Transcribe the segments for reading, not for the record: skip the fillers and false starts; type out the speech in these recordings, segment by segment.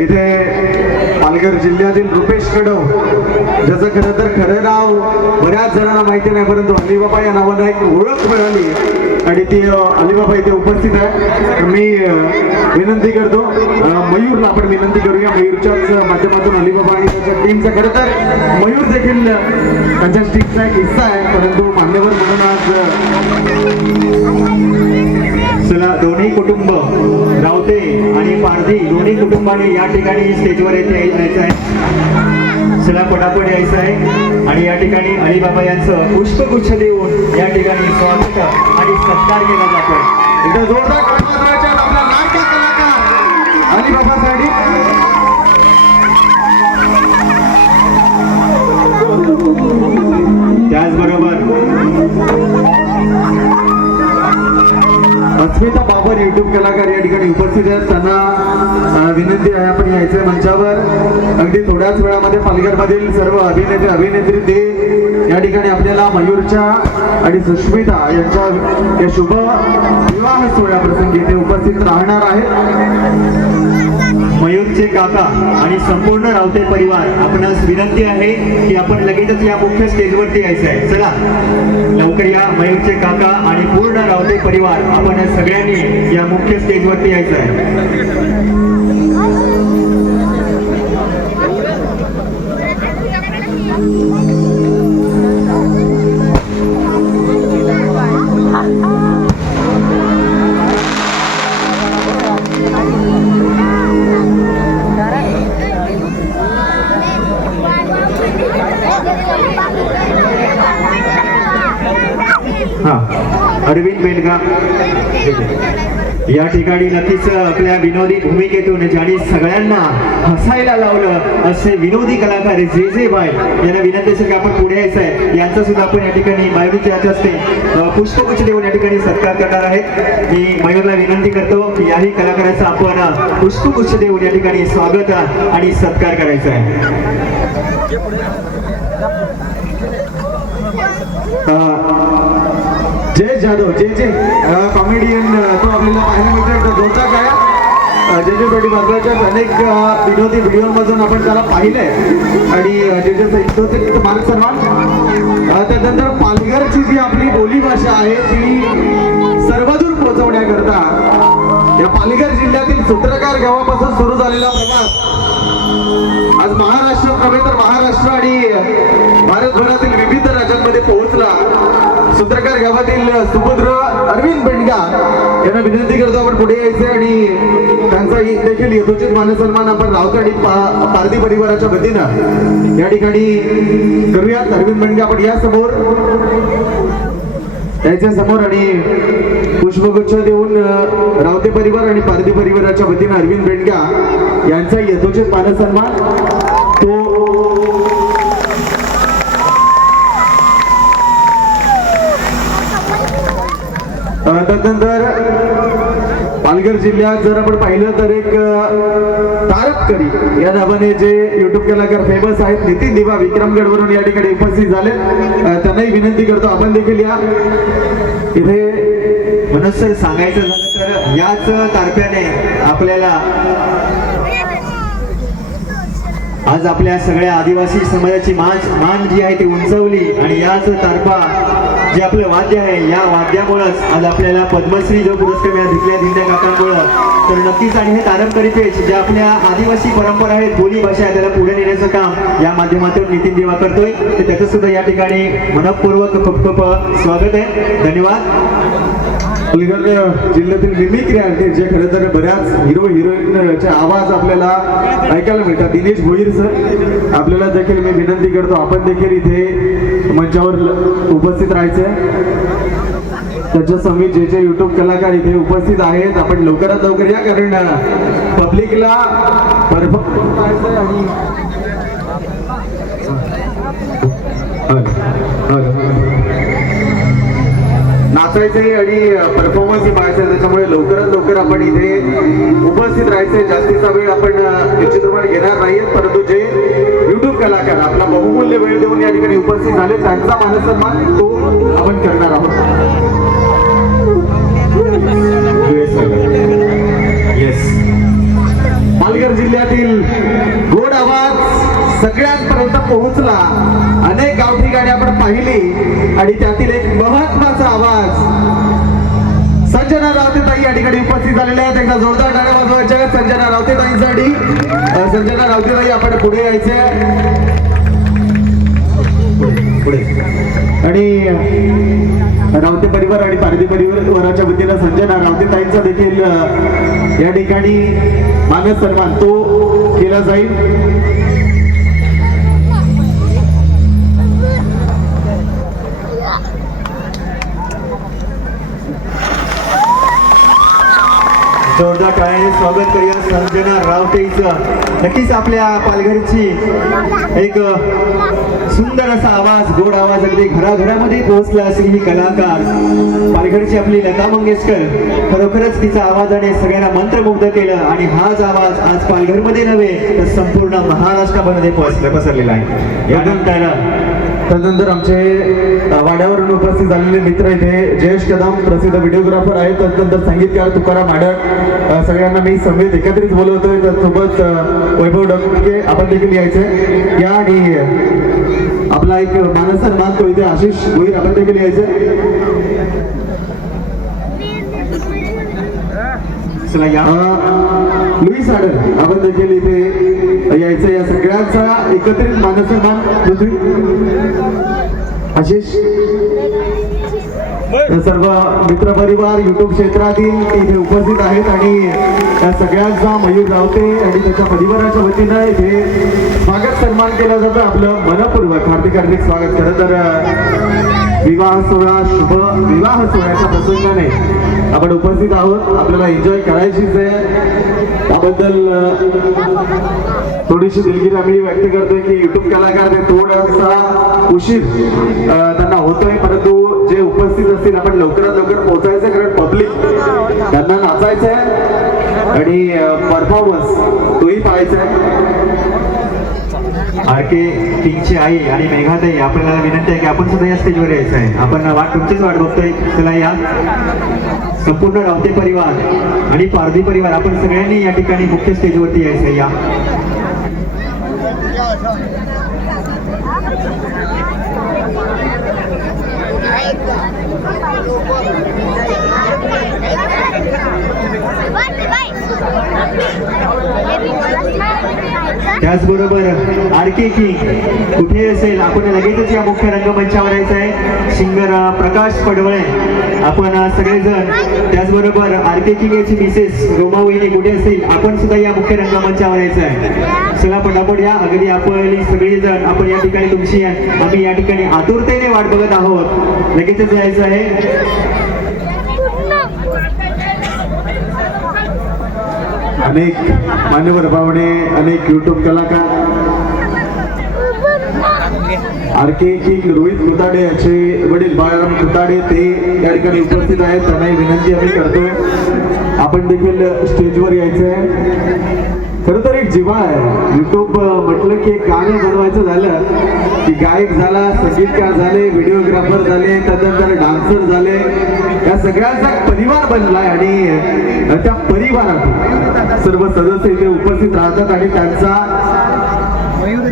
इथे पालघर जिल्ह्यातील रुपेश कडव, ज्याचं खरं तर खरं नाव बऱ्याच जणांना माहिती नाही, परंतु अलीबाबा या नावानं एक ओळख मिळाली आणि ती अलीबाबा इथे उपस्थित आहे. मी विनंती करतो मयूरला आपण विनंती करूया. मयूरच्याच माध्यमातून अलीबाबा आणि त्याच्या टीमचा खरं तर मयूर देखील त्यांच्या टीमचा एक हिस्सा आहे, परंतु मान्यवर म्हणून आज चला दोन्ही कुटुंब रावते आणि पारधी दोन्ही कुटुंबाने या ठिकाणी स्टेजवर यायचं आहे. चला पटापट यायचं आहे आणि या ठिकाणी अलीबाबा यांचं पुष्पगुच्छ देऊन या ठिकाणी स्वागत आणि सत्कार केला जातोय. एकदा जोरदार टाळ्या वाजवायच्या आपला लाडका कलाकार अलीबाबासाठी. त्याचबरोबर अस्मिता बाबर युट्यूब कलाकार या ठिकाणी उपस्थित आहेत. त्यांना विनंती आहे आपण यायचं मंचावर. अगदी थोड्याच वेळामध्ये पालघरमधील सर्व अभिनेते अभिनेत्री ते या ठिकाणी आपल्याला मयूरच्या आणि सुष्मिता यांच्या या शुभ विवाह सोहळ्याप्रसंगी ते उपस्थित राहणार आहेत. मयूरचे काका आणि संपूर्ण रावते परिवार आपणास विनंती आहे की आपण लगेचच या मुख्य स्टेजवरती यायचं आहे. चला लवकर या. मयूरचे काका आणि पूर्ण रावते परिवार आपण सगळ्यांनी या मुख्य स्टेजवरती यायचं आहे. अरविंद बेंडगा या ठिकाणी नक्कीच आपल्या विनोदी भूमिकेतून ज्यांनी सगळ्यांना हसायला लावलं असे विनोदी कलाकार जे जे बाय यांना विनंती असेल की आपण पुढे यायचं आहे. यांचा सुद्धा आपण या ठिकाणी मयूरच्या हस्ते पुष्पगुच्छ देऊन या ठिकाणी सत्कार करणार आहेत. मी मयूरला विनंती करतो की याही कलाकाराचा आपण पुष्पगुच्छ देऊन या ठिकाणी स्वागत आणि सत्कार करायचा आहे. जय जाधव जे जे कॉमेडियन तो आपल्याला पाहायला मिळतो. जोरदार काय जे जे पेटी महत्वाच्या अनेक विनोदी व्हिडिओमधून आपण त्याला पाहिलंय आणि जे जे मान सन्मान. त्यानंतर पालघरची जी आपली बोलीभाषा आहे ती सर्वदूर पोहोचवण्याकरता या पालघर जिल्ह्यातील सूत्रकार गावापासून सुरू झालेला प्रवास आज महाराष्ट्र नव्हे तर महाराष्ट्र आणि भारतभरातील विविध राज्यांमध्ये पोहोचला. सूत्रकार गावातील सुपुत्र अरविंद बेंडगा यांना विनंती करतो आपण पुढे यायचे आणि त्यांचा देखील यथोचित मानसन्मान आपण रावते आणि पारधी परिवाराच्या वतीनं या ठिकाणी करूयात. अरविंद बेंडगा आपण या समोर याच्या समोर आणि पुष्पगुच्छ देऊन रावते परिवार आणि पारधी परिवाराच्या वतीनं अरविंद बेंडगा यांचा यथोचित मानसन्मान तो त्यानंतर पालघर जिल्ह्यात जर आपण पाहिलं तर एक तारककरी या नावाने जे युट्यूब कलाकार फेमस आहेत नितीन दिवा विक्रमगडवरून या ठिकाणी उपस्थित झाले. त्यांनाही विनंती करतो आपण देखील या. इथे मनस्सर सांगायचं झालं तर याच तारप्याने आपल्याला आज आपल्या सगळ्या आदिवासी समाजाची मान जी आहे ती उंचवली आणि याच तारपा जे आपलं वाद्य आहे या वाद्यामुळेच आज आपल्याला पद्मश्री जो पुरस्कार मिळाला दिंड्या काकांमुळं. तर नक्कीच आणि हे तारककरी पेच जे आपल्या आदिवासी परंपरा आहेत बोली भाषा आहे त्याला पुढे नेण्याचं काम या माध्यमातून नितीन दिवा करतोय. तर त्याचं सुद्धा या ठिकाणी मनपूर्वक खूप खूप स्वागत आहे. धन्यवाद. पालघर जिल्ह्यातील मिमिक्री आर्टिस्ट जे खरं तर बऱ्याच हिरो हिरोईनचे आवाज आपल्याला ऐकायला मिळतात. दिनेश भोईर सर आपल्याला देखील मी विनंती करतो आपण देखील इथे मंचावर उपस्थित राहायचंय. त्याच्या समीप जे जे युट्यूब कलाकार इथे उपस्थित आहेत आपण लवकरात लवकर या कारण पब्लिकला नाचायचे आणि परफॉर्मन्स पाहायचे त्याच्यामुळे लवकरात लवकर आपण इथे उपस्थित राहायचे. जास्तीचा वेळ आपण निश्चितपणे घेणार नाहीये परंतु जे युट्यूब कलाकार आपला बहुमूल्य वेळ देऊन या ठिकाणी उपस्थित झाले त्यांचा मानसन्मान तो आपण करणार आहोत. येस. पालघर जिल्ह्यातील गोड आवाज सगळ्यांपर्यंत पोहोचला. अनेक गावठी गाणी आपण पाहिली आणि त्यातील एक महत्वाचा आवाज संजना रावते ताई या ठिकाणी उपस्थित झालेल्या आहेत. एकदा जोरदार टाळ्या वाजवायच्या संजना रावते ताईंसाठी. संजना रावते ताई आपण पुढे यायचे पुढे. आणि रावते परिवार आणि पारधी परिवाराच्या वतीनं संजना रावते ताईंचा देखील या ठिकाणी मान सन्मान तो केला जाईल. जोरदार टाळ्याने स्वागत करूया संजना रावतेचं. नक्कीच आपल्या पालघरची एक सुंदर असा आवाज, गोड आवाज अगदी घराघरामध्ये पोहोचला असेल ही कलाकार पालघरची आपली लता मंगेशकर. खरोखरच तिचा आवाजाने सगळ्यांना मंत्रमुग्ध केलं आणि हाच आवाज आज पालघरमध्ये नव्हे तर संपूर्ण महाराष्ट्रामध्ये पसरलेला आहे. यातून त्याला त्यानंतर आमचे वाड्यावरून उपस्थित झालेले मित्र इथे जयेश कदम प्रसिद्ध व्हिडिओग्राफर आहेत. त्यानंतर संगीतकार तुकाराम आडक, सगळ्यांना मी समेत एकत्रित बोलवतोय. त्यासोबत वैभव डबके आपण देखील यायचे या. आणि आपला एक मानसन्मान तो इथे आशिष भोईर आपण देखील यायचे. चला या. लुईस आडर आपण देखील इथे यायचं. या सगळ्यांचा एकत्रित मानसन्मान पृथ्वी आशिष सर्व मित्रपरिवार युट्यूब क्षेत्रातील इथे उपस्थित आहेत आणि या सगळ्यांचा मयूर रावते आणि त्याच्या परिवाराच्या वतीनं इथे स्वागत सन्मान केला जातं. आपलं मनपूर्वक हार्दिक हार्दिक स्वागत. खरं तर विवाह सोहळा शुभ विवाह सोहळ्याच्या प्रसंगाने आपण उपस्थित आहोत. आपल्याला एन्जॉय करायचीच आहे. त्याबद्दल थोडीशी दिलगिरी आम्ही व्यक्त करतोय की युट्यूब कलाकार ते थोडासा उशीर त्यांना होतोय, परंतु जे उपस्थित असतील आपण लवकरात लवकर पोहोचायचं, कारण पब्लिक त्यांना नाचायचं आहे आणि परफॉर्मन्स तोही पाहायचा आहे. आरके किंगची आई आणि मेघाताई आपल्याला विनंती आहे की आपण सुद्धा या स्टेजवर यायचं आहे. आपण तुमचीच वाट बघतोय. चला या. संपूर्ण रावते परिवार आणि पारधी परिवार आपण सगळ्यांनी या ठिकाणी मुख्य स्टेजवरती यायचं. या. त्याचबरोबर आरके किंग कुठे असेल आपण लगेचच या मुख्य रंगमंचावर यायचं आहे. सिंगर प्रकाश पडवळे आपण सगळेजण. त्याचबरोबर आरके किंग याची मिसेस रोमा वहिनी कुठे असेल आपण सुद्धा या मुख्य रंगमंचावर यायचं आहे. चला पटापट या. अगदी आपण सगळेजण आपण या ठिकाणी तुमची आम्ही या ठिकाणी आतुरतेने वाट बघत आहोत. लगेचच यायचं आहे. अनेक मान्यवर पाहुणे, अनेक युट्यूब कलाकार, आरके किंग रोहित कुताडे याचे वडील बाळाराम कुताडे ते या ठिकाणी उपस्थित आहेत. त्यांनाही विनंती आम्ही करतोय आपण देखील स्टेजवर यायचं आहे. खरं तर एक जिव्हाळा आहे. युट्यूब म्हटलं की एक गाणं बनवायचं झालं की गायक झाला, संगीतकार झाले, व्हिडिओग्राफर झाले, त्यानंतर डान्सर झाले, या सगळ्यांचा परिवार बनलाय आणि त्या परिवारात सर्व सदस्य इथे उपस्थित राहतात आणि त्यांचा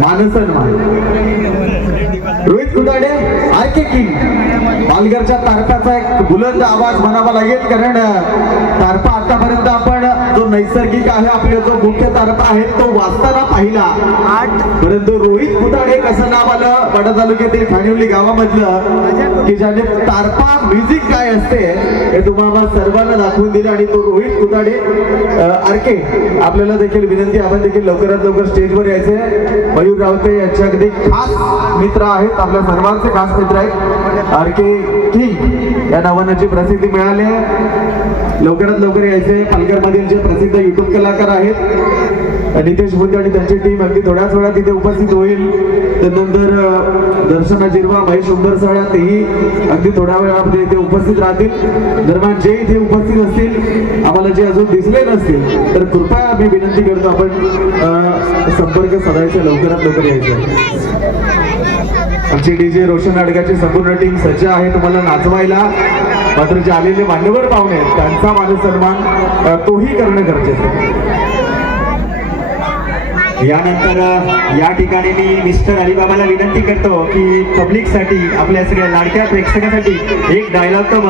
मानसन्मान. रोहित कुताडे आरके किंग पालघरच्या तारपाचा एक बुलंद आवाज म्हणावा लागेल, कारण तारपा आतापर्यंत आपण जो नैसर्गिक आहे आपला जो मुख्य तारपा आहे तो वाचताना पाहिला, परंतु रोहित कुताडे कसं नाव आलं वाडा तालुक्यातील खानिवली गावामधलं की ज्याने तारपा म्युझिक काय असते हे तुम्हाला सर्वांना दाखवून दिलं आणि तो रोहित कुताडे आरके. आपल्याला देखील विनंती आपण देखील लवकरात लवकर स्टेजवर यायचे. मयूर रावते यांचे अगदी खास मित्र आहेत, आपल्या सर्वांचे खास मित्र आहेत. आरके किंग या नावाची प्रसिद्धी मिळाली. लवकरात लवकर यायचे. पालघरमधील जे प्रसिद्ध युट्यूब कलाकार आहेत नितेश बुंदे आणि त्यांची टीम अगदी थोड्याच वेळात तिथे उपस्थित होईल. त्यानंतर दर्शना जिरवा, महेश उंबरसाळा तेही अगदी थोड्या वेळामध्ये इथे उपस्थित राहतील. दरम्यान जे इथे उपस्थित असतील आम्हाला जे अजून दिसले नसतील तर कृपया आम्ही विनंती करतो आपण संपर्क साधायचा, लवकरात लवकर यायचं. आमची डीजे रोशन अडगाची संपूर्ण टीम सज्ज आहे तुम्हाला नाचवायला. मात्र जे आलेले मान्यवर पाहुणे आहेत त्यांचा मानसन्मान तोही करणं गरजेचं आहे. यानंतर या ठिकाणी मी मिस्टर अलिबाबाला विनंती करतो की पब्लिकसाठी आपल्या सगळ्या लाडक्या प्रेक्षकासाठी एक डायलॉग तो